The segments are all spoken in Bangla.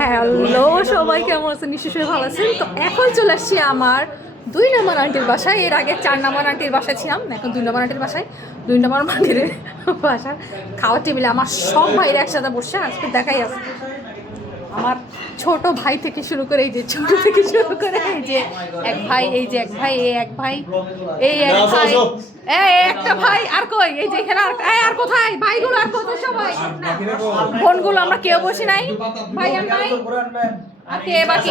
হ্যালো সবাই, কেমন আছেন? নিশ্চয়ই ভালো আছেন। তো এখন চলে আসছি আমার 2 নম্বর আন্টির বাসায়। এর আগে 4 নম্বর আন্টির বাসায় ছিলাম, এখন 2 নম্বর আন্টির বাসায়। 2 নম্বর আন্টির বাসার খাওয়ার টেবিলে আমার সব ভাইয়ের একসাথে বসে আজকে দেখাই আছে। আমার ছোট ভাই থেকে শুরু করে, এই যে ছোট থেকে শুরু করে এই যে এক ভাই, এই যে এক ভাই, এই এক ভাই, এই এক ভাই, এই একটা ভাই, আর কই এই যে এখানে আর কোথায় ভাইগুলো, আর কোথায় সবাই বোনগুলো? আমরা কেউ বসি নাই, ভাই আর নাই, আর কে বাকি?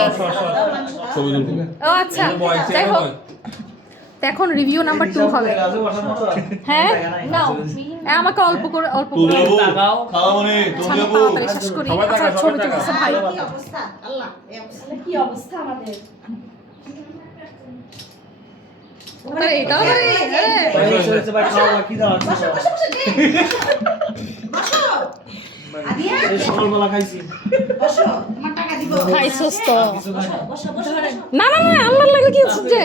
ও আচ্ছা, যাই হোক, এখন রিভিউ নাম্বার 2 হবে। হ্যাঁ নাও, আমাকে অল্প করে তাড়াতাড়ি শেষ করি। আচ্ছা, ছবি তুলতেছে ভাই। কি অবস্থা আমাদের? এটা সকালবেলা খাইছি। খাইছস তো? না না না, আল্লাহ লাগে কি হচ্ছে?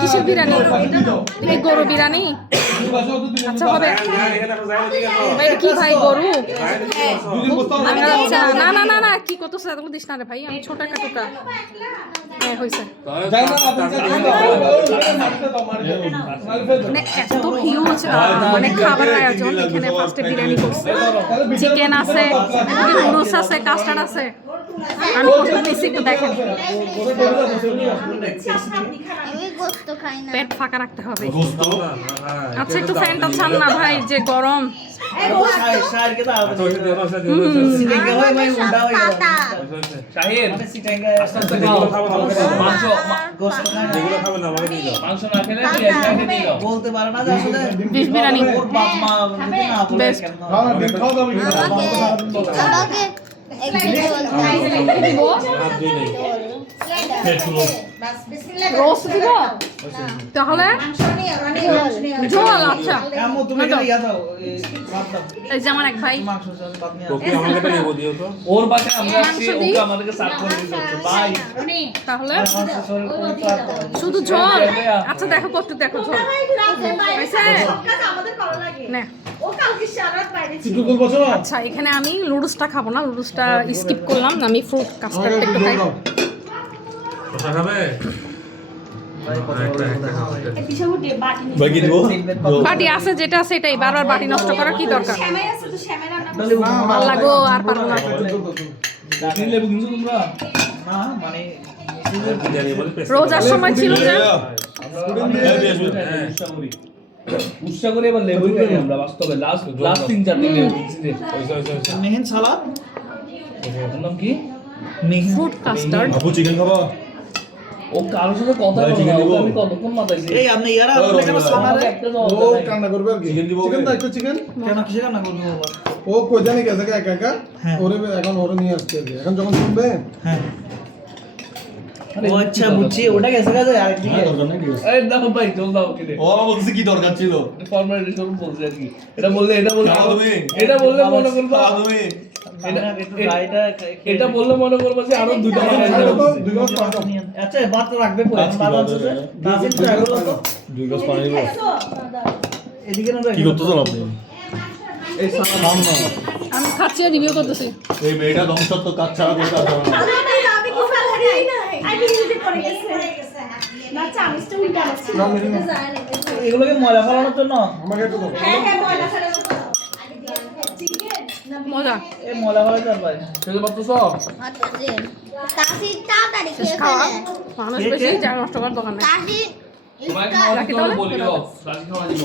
কিসের বিরিয়ানি? এই গরু বিরিয়ানি? আচ্ছা হবে। এটা কি ভাই, গরু? আচ্ছা, না না না না, কি করতেছ? এত দিস না রে ভাই, আমি ছোট একটা টুকরা। হ্যাঁ হয়েছে। মানে এত হিউজ মানে খাবার আয়োজন। এখানে ফার্স্টে বিরিয়ানি করছে, চিকেন আছে, নুডলস আছে, কাস্টার্ড আছে। আমি প্রথমে নিচ্ছি, একটু দেখেন। পেট ফাঁকা রাখতে হবে। আচ্ছা, একটু ফ্যানটা ছাড় না ভাই, যে গরম। বলতে পারে না যে আসলে বিরিয়ানি বেস্ট। রোস্ট দিব তাহলে ঝোল। আচ্ছা, এই যে আমার এক ভাই, ওর বাসায় আমরা আসছি, ওকে আমাদেরকে সার্ভ করে দিতে হচ্ছে ভাই। তাহলে শুধু ঝোল? আচ্ছা দেখো, করতে দেখো ঝোল না। আচ্ছা, এখানে আমি নুডলসটা খাবো না, নুডলসটা স্কিপ করলাম। আমি ফ্রুট কাস্টার্ড একটু খাই। বাটি আছে, যেটা আছে এটাই। বারবার বাটি নষ্ট করার কি দরকার? লাগো আর পারবো না। রোজার সময় ছিল যে উৎসাহ করে এবার লেবু খাই আমরা। বাস্তবে লাস্ট 3-4 দিন লেবু দিছি। মেহেন সালাদ, ওর নাম কি? Fruit custard. আপু চিকেন খাবা? ও কারোর সাথে কথা বলে না, ওকে আমি কতক্ষণ মাতাইছি। এই আপনি ইয়ারা কেন সালাদে ও কান্না করবে আর কি? চিকেন দাও, একটু চিকেন। কেন কিসে কান্না করবে বাবা? ও কই জানি গেছে একা একা। হ্যাঁ। ওরে এখন ওরে নিয়ে আসছে আর কি। এখন যখন শুনবে, হ্যাঁ ও আচ্ছা বুঝছি, ওটা গেছে কাজে আরেকদিকে। দরকার নেই, ঠিক আছে। এই দেখো ভাই, চল দাও কিনে। ও আমার বলছে কি দরকার ছিল? ফর্মালিটি সব বলছে আর কি। এটা বললে তুমি এটা বললে মনে করবা তুমি এটা বললে মনে করবা যে আরো 2টা বানাই দাও। দুই গ্লাস পানি দাও। আচ্ছা বাত রাখবে পরে বাদ আছে যে নাজিল তো এগুলো তো দুই গ্লাস পানি দাও। এদিকে না কি করতেছেন আপনি? এই সালাদ না, আমি খাচ্ছি আর রিভিউ করতেছি। এই মেয়েটা ধ্বংসত্ব কাজ ছাড়া করতে পারবে না। এগুলোকে ময়লা ফেলানোর জন্য আমাকে একটু দাও। মজা। এই ময়লা ফেলাই যার ভাই খেতে পারতো সব। শেষ খাওয়া। মানুষ বেশি, যা নষ্ট করার দোকান নাই। সবাই খাওয়া দিতে বলিও, রাজি খাওয়া দিব।